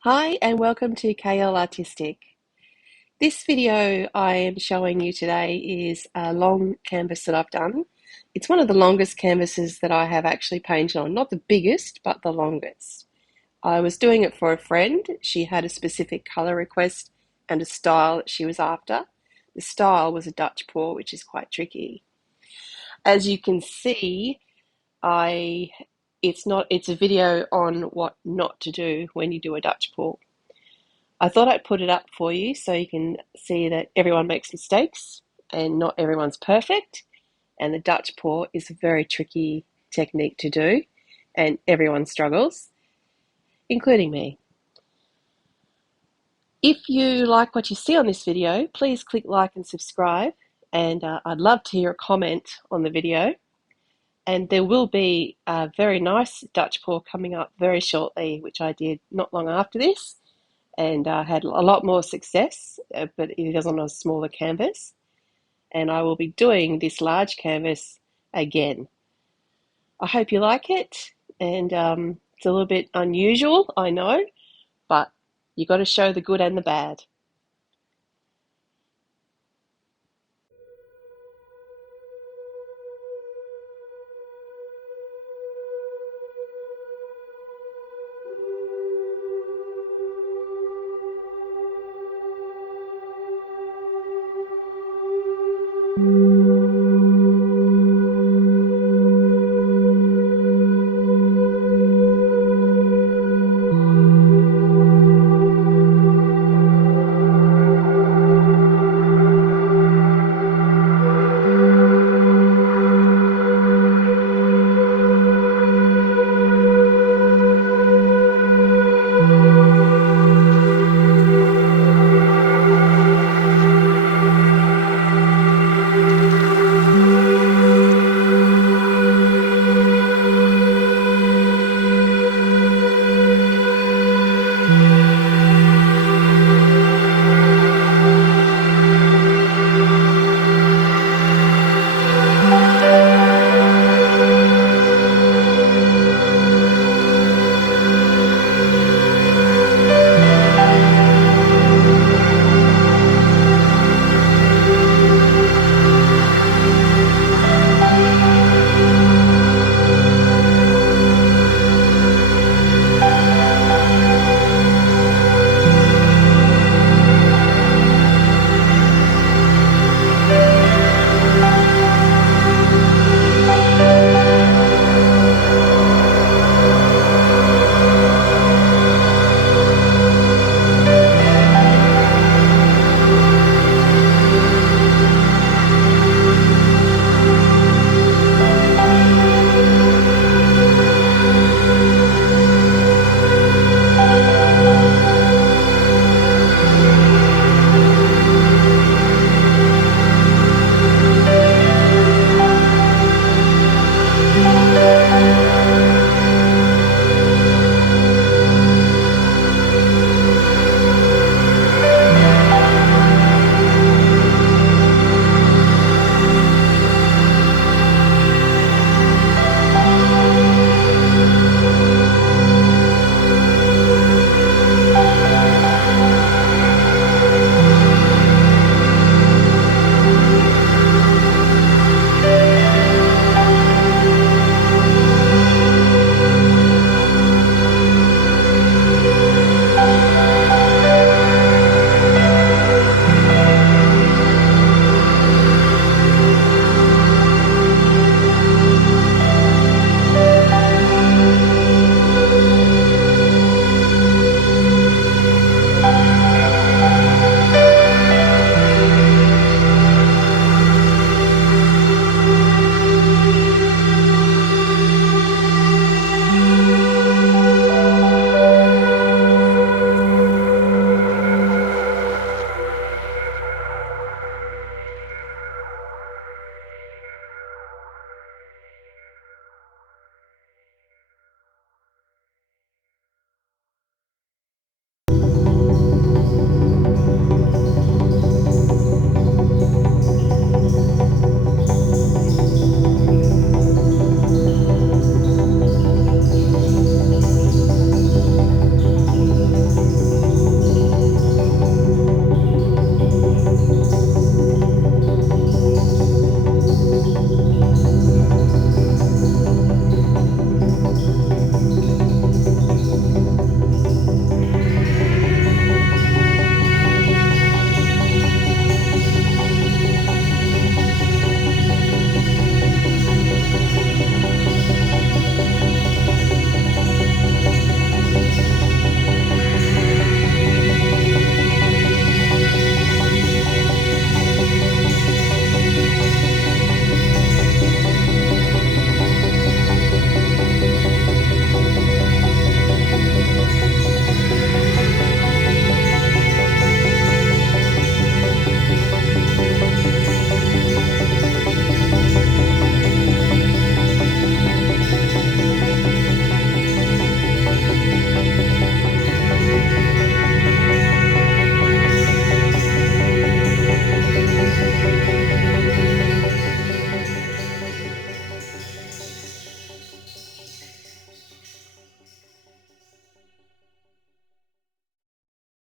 Hi and welcome to KLArtistic. This video I am showing you today is a long canvas that I've done. It's one of the longest canvases that I have actually painted on, not the biggest, but the longest. I was doing it for a friend. She had a specific colour request and a style that she was after. The style was a Dutch pour, which is quite tricky. As you can see, I it's a video on what not to do when you do a Dutch pour. I thought I'd put it up for you so you can see that everyone makes mistakes and not everyone's perfect. And the Dutch pour is a very tricky technique to do, and everyone struggles, including me. If you like what you see on this video, please click like and subscribe. And I'd love to hear a comment on the video. And there will be a very nice Dutch pour coming up very shortly, which I did not long after this. And had a lot more success, but it is on a smaller canvas. And I will be doing this large canvas again. I hope you like it, and it's a little bit unusual, I know, but you got to show the good and the bad.